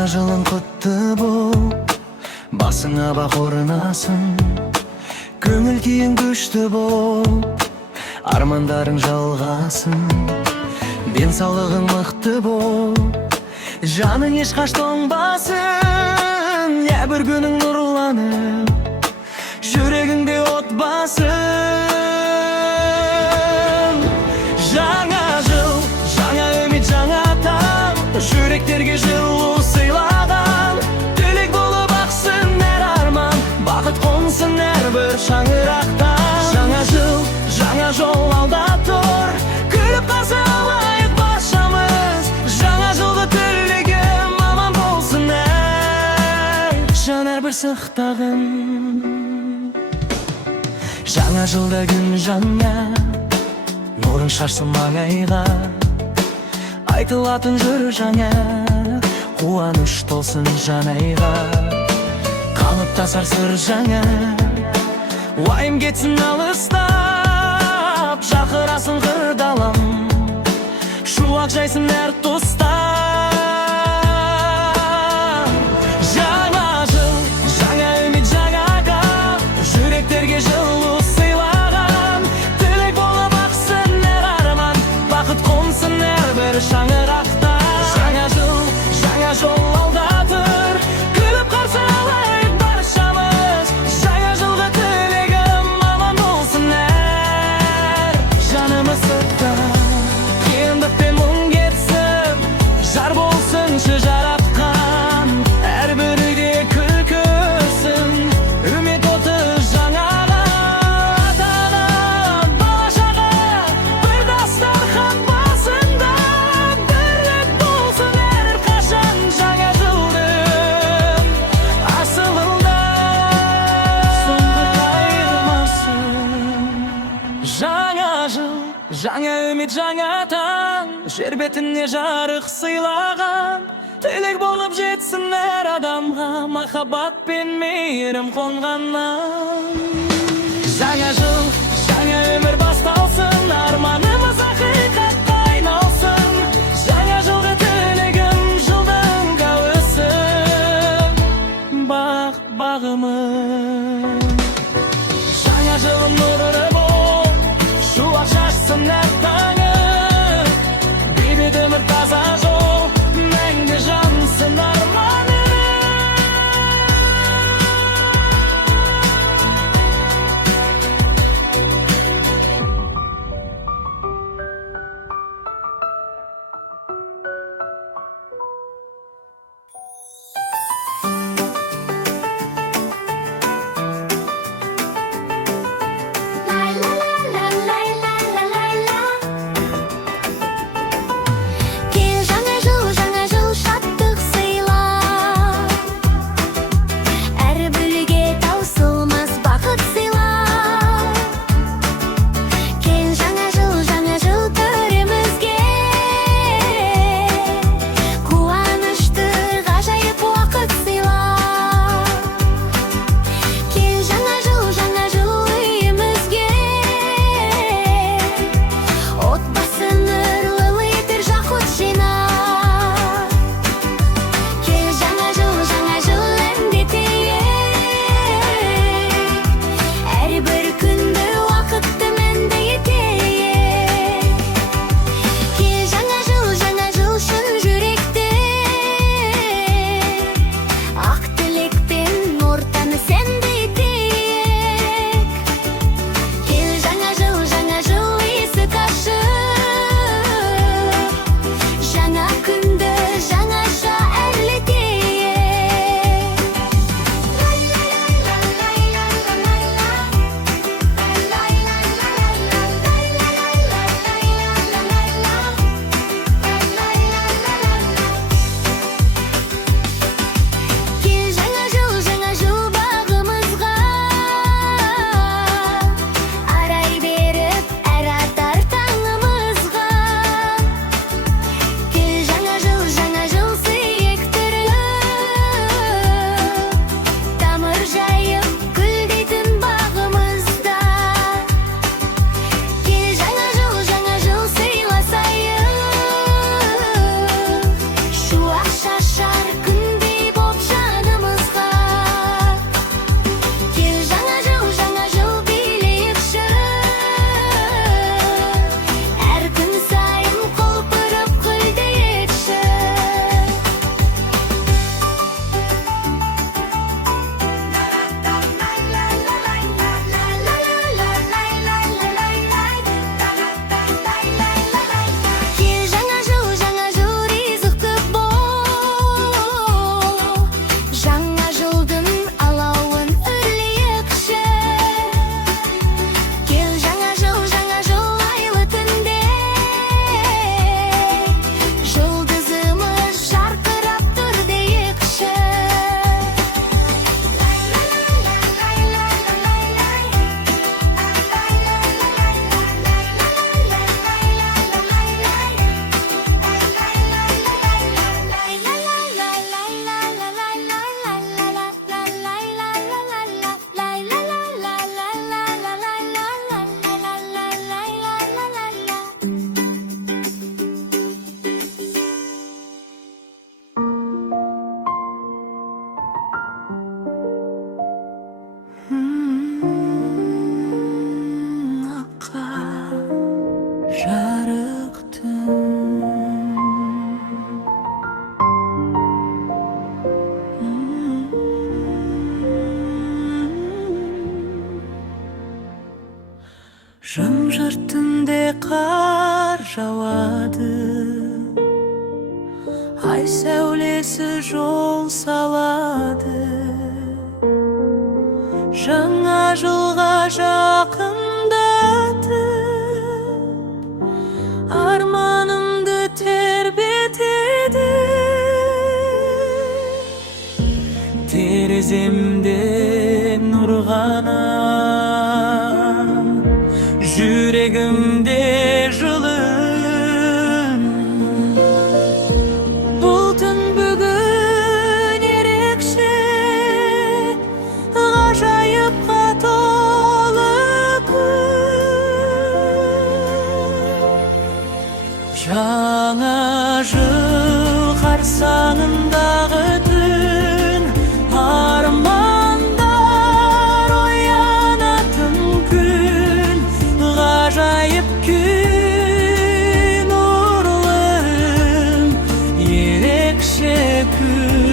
Жаңа жылың құтты бол, басыңа бақ орнасын. Көңіл күйің күшті бол, армандарың жалғасын. Денсаулығың мықты бол, жаның ешқаш тоңбасын. Я бір күнің нұрланып, жүрегіңде от басын. Жаңа жыл, жаңа үміт, жаңа таң, жүректерге жылу сыйлаған. Тілек болып ақсын әр арман, бақыт қонсын әрбір шаңырақтан. Жаңа жыл, жаңа жол алда тұр, күліп қарсы алайық баршамыз. Жаңа жылғы тілегім аман болсын әр жан әрбір сақтағын. Жаңа жылда күн жаңа, нұрың шашсын маңайға. Айтылатын жыр жаңа, қуаныш толсын жанайға. Қалып тасар сыр жаңа, уайым кетсін алыстап. Шақырасын қырдалам, шуақ жайсын әр тұста. Жаңа жыл, жаңа үміт, жаңа қам, жүректерге жылу сыйлаған. Тілек болып ақсын әр арман, бақыт қонсын әрбір шаңырақта. Жаңа жыл, жаңа жол алда тұр, күліп қарсы алайық баршамыз. Жаңа жылғы тілегім аман болсын әр жанымыз сыртта. Қиындық пен мұң кетсін, жар болсыншы жаратқан. Әрбір үйде күлкісін, үміт оты жаңарған. Ата-ана бала-шаға, бір дастархан басында. Бірлік болсын әрқашан жаңа жылдың асылында. Соңғы айырмасын. Жаңа жыл, жаңа үміт, жаңа таң, жер бетіне жарық сыйлаған. Тілек болып жетсін әр адамға, махаббат пен мейірім қонғаннан. Жаңа жыл, жаңа өмір басталсын, арманымыз ақиқатқа айналсын. Жаңа жылғы тілегім жылдың кауісін, бақ бағымын. Жаңа жылым нұры бол, шуақ шашсын әр таңы. Бейбіт өмір таза жол, мәңгі жансын арманы. Жым-жырт түнде қар жауады, ай сәулесі жол салады. Жаңа жылға жақындатып, арманымды тербетеді. Тереземде нұр ғана, жүрегімде жылын. Бұл түн бүгін ерекше, ғажайыпқа толы күн. Жаңа жыл қарсаңындағы түн, армандар оянатын күн. Ғажайып күн, нұрлым, ерекше күн.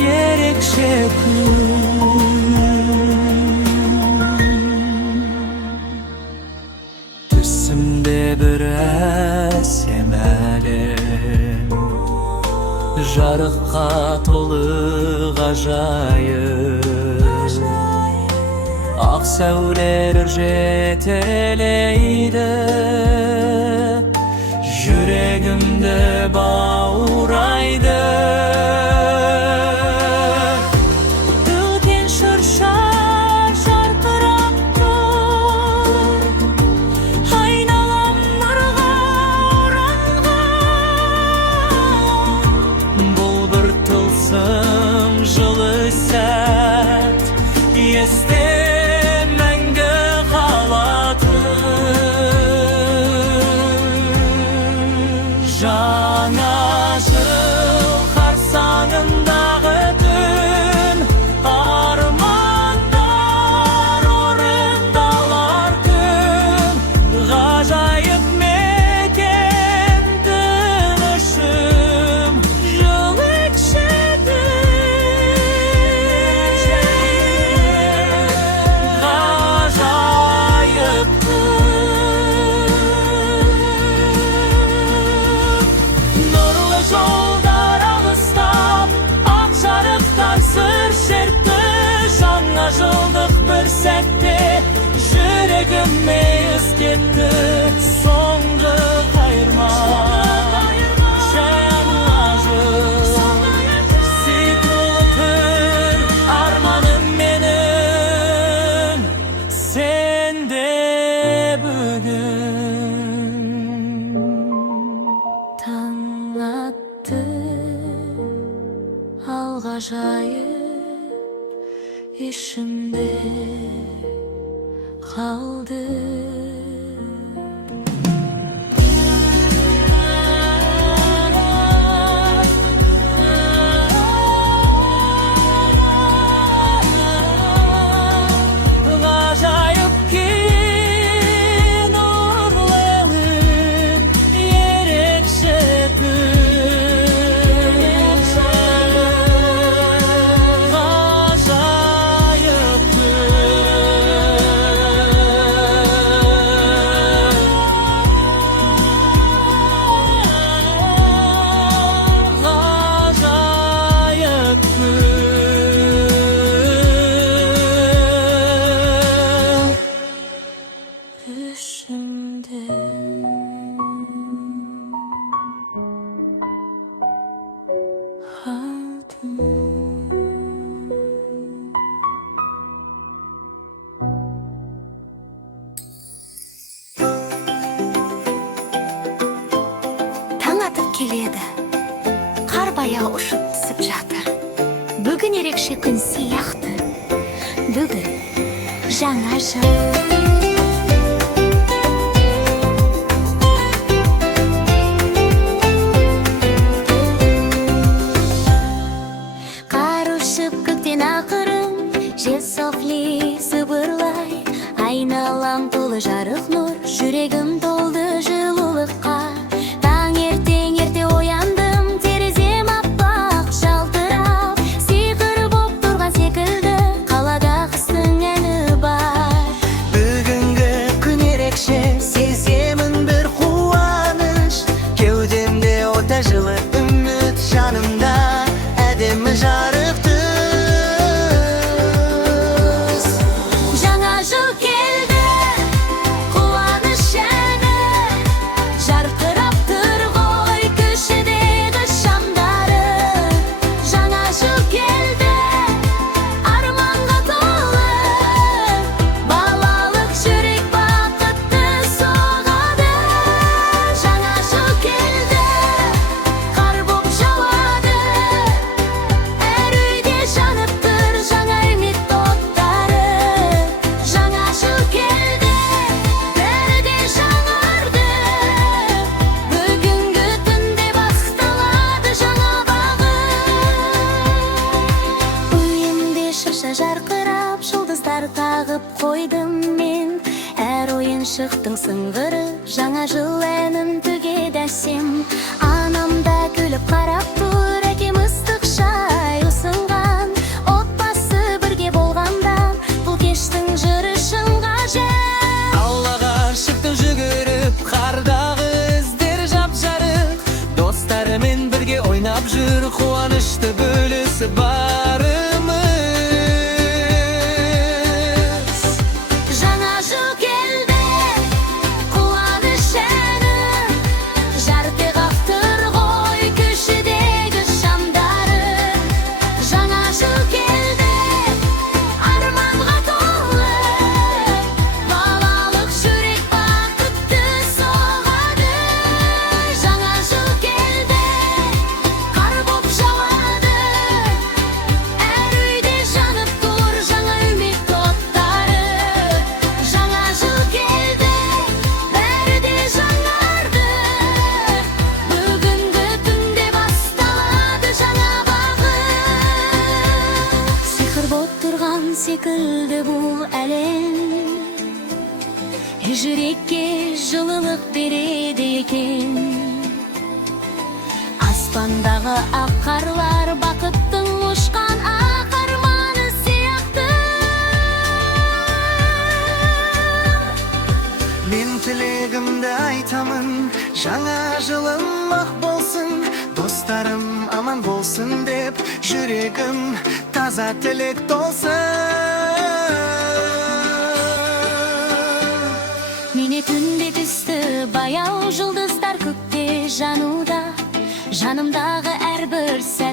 Ерекше күн. Түсімде бір әсем әлем, жарыққа толы ғажайып. Ақ сәулелер жетелейді, жүрегімді баурайды. Үлкен шырша жарқырап тұр, айналам нұрға оранған. Бұл бір тылсым жылы сәт, есте жаңа жыл қарсаңындағы түн, армандар орындалар күн. Ғажайып мекен тынышым, жыл екшеді. Ғажайып жолдар алыстап, ақ жарықтан сыр шертті. Жаңа жылдық бір сәтте жүрегіме із кетті. Соңғы қайырма жаңа жыл, сыйлы күн, арманым менің сенде бүгін. Таң атты, ал ғажайып ішімде қалды. Ғажайып күн, нұрлым, ерекше күн. Ғажайып ішімде Таң атып келеді, қар баяу ұшып түсіп жатыр. Бүгін ерекше күн сияқты, бүгін жаңа жыл. Жел софли сыбырлай, айналам толы жарық нұр, жүрегім толды жылулыққа. Таңертең ерте ояндым, терезем аппақ жалтырап, сиқыр боп тұрған секілді, қалада қыстың Шар тағып қойдым мен, әр ойыншықтың сыңғыры, жаңа жыл әнін түгедәсем. Анамда күліп қарап тұр, әкем ыстық шай ұсынған. Отбасы бірге болғандан, бұл кештің жыры шын ғажап. Аллаға шықтың жүгіріп, қардағы іздер жап-жарық. Достарымен бірге ойнап жүр, қуанышты бөлісіп барымыз. Жаңа жыл келді, қуаныш әні, жарты қақтыр ғой көшедегі шамдары. Жаңа жыл келді, арманға толы, балалық жүрек бақытты соғады. Жаңа жыл келді, қар боп жауады, әр үйде жанып тұр жаңа үміт оттары. Жаңа жыл келді, бәрі де жаңарды, бүгінгі түнде басталады жаңа бақыт. Сиқыр боп тұрған секілді бұл әлем, жүрекке жылылық береді екен. Аспандағы ақ қарлар бақыттың ұшқан ақ арманы сияқты. Мен тілегімді айтамын, жаңа жылым ақ болсын, достарым аман болсын деп, жүрегім таза тілек толсын. Міне түнде түсті баяу жұлдыздар көкте жануда, жанымдағы әрбір сәт